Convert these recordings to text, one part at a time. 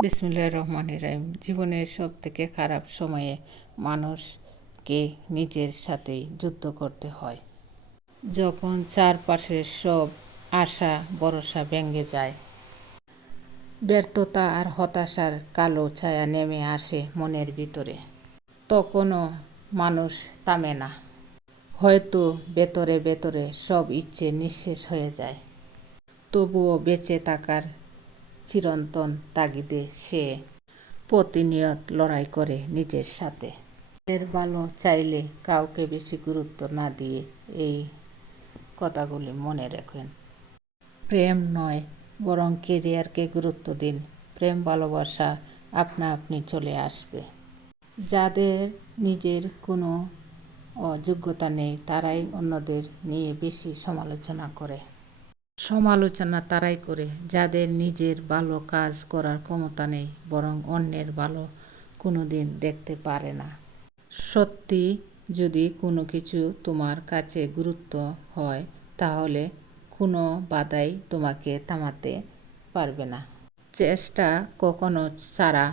বিসমুল্লাহ রহমান রাহিম। জীবনের সব থেকে খারাপ সময়ে মানুষকে নিজের সাথেই যুদ্ধ করতে হয়। যখন চারপাশের সব আশা ভরসা ভেঙে যায়, ব্যর্থতা আর হতাশার কালো ছায়া নেমে আসে মনের ভিতরে। তখনও মানুষ থামে না। হয়তো ভেতরে ভেতরে সব ইচ্ছে নিঃশেষ হয়ে যায়। তবুও বেঁচে থাকার চিরন্তন তাগিদে সে প্রতিনিয়ত লড়াই করে নিজের সাথে। এর ভালো চাইলে কাউকে বেশি গুরুত্ব না দিয়ে এই কথাগুলি মনে রাখেন। প্রেম নয়, বরং কেরিয়ারকে গুরুত্ব দিন। প্রেম, ভালোবাসা আপনা আপনি চলে আসবে। যাদের নিজের কোনো যোগ্যতা নেই, তারাই অন্যদের নিয়ে বেশি সমালোচনা করে। সমালোচনা তারাই করে, যাদের নিজের ভালো কাজ করার ক্ষমতা নেই, বরং অন্যের ভালো কোনো দিন দেখতে পারে না। সত্যি যদি কোনো কিছু তোমার কাছে গুরুত্ব হয়, তাহলে কোনো বাধাই তোমাকে থামাতে পারবে না। চেষ্টা কখনো ছাড়া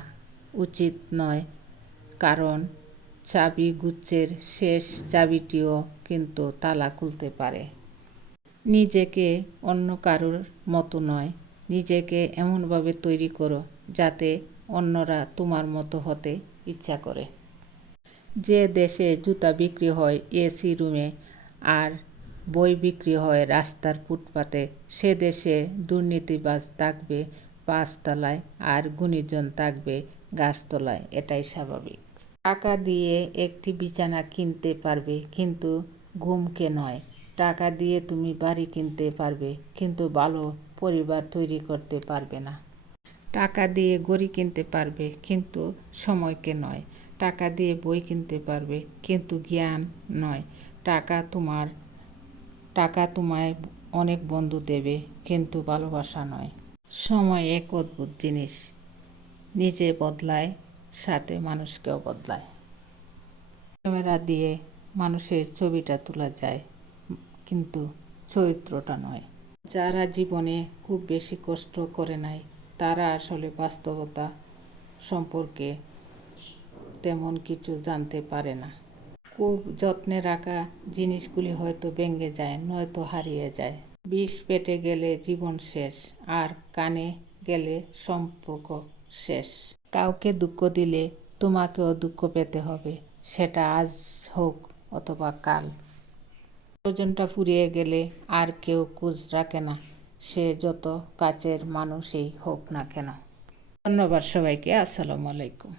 উচিত নয়, কারণ চাবি গুচ্ছের শেষ চাবিটিও কিন্তু তালা খুলতে পারে। নিজেকে অন্য কারোর মতো নয়। নিজেকে এমনভাবে তৈরি করো যাতে অন্যরা তোমার মতো হতে ইচ্ছা করে। যে দেশে জুতা বিক্রি হয় এসি রুমে আর বই বিক্রি হয় রাস্তার ফুটপাতে, সে দেশে দুর্নীতিবাজ থাকবে পাঁচতলায় আর গুণীজন থাকবে গাছতলায়। এটাই স্বাভাবিক। টাকা দিয়ে একটি বিছানা কিনতে পারবে, কিন্তু ঘুমকে নয়। টাকা দিয়ে তুমি বাড়ি কিনতে পারবে, কিন্তু ভালো পরিবার তৈরি করতে পারবে না। টাকা দিয়ে গড়ি কিনতে পারবে, কিন্তু সময়কে নয়। টাকা দিয়ে বই কিনতে পারবে, কিন্তু জ্ঞান নয়। টাকা তোমার, টাকা তোমায় অনেক বন্ধু দেবে, কিন্তু ভালোবাসা নয়। সময় এক অদ্ভুত জিনিস। নিজে বদলায়, সাথে মানুষকেও বদলায়। ক্যামেরা দিয়ে মানুষের ছবিটা তোলা যায়। কিন্তু চরিত্রটা নয়। যারা জীবনে খুব বেশি কষ্ট করে নাই, তারা আসলে বাস্তবতা সম্পর্কে তেমন কিছু জানতে পারে না। খুব যত্নে রাখা জিনিসগুলি হয়তো ভেঙে যায়, নয়তো হারিয়ে যায়। বিষ পেটে গেলে জীবন শেষ, আর কানে গেলে সম্পর্ক শেষ। কাউকে দুঃখ দিলে তোমাকেও দুঃখ পেতে হবে, সেটা আজ হোক অথবা কাল। প্রয়োজনটা ফুরিয়ে গেলে আর কেউ খোঁজ রাখে না। সে যত কাছের মানুষই হোক না কেন। ধন্যবাদ সবাইকে। আসসালামু আলাইকুম।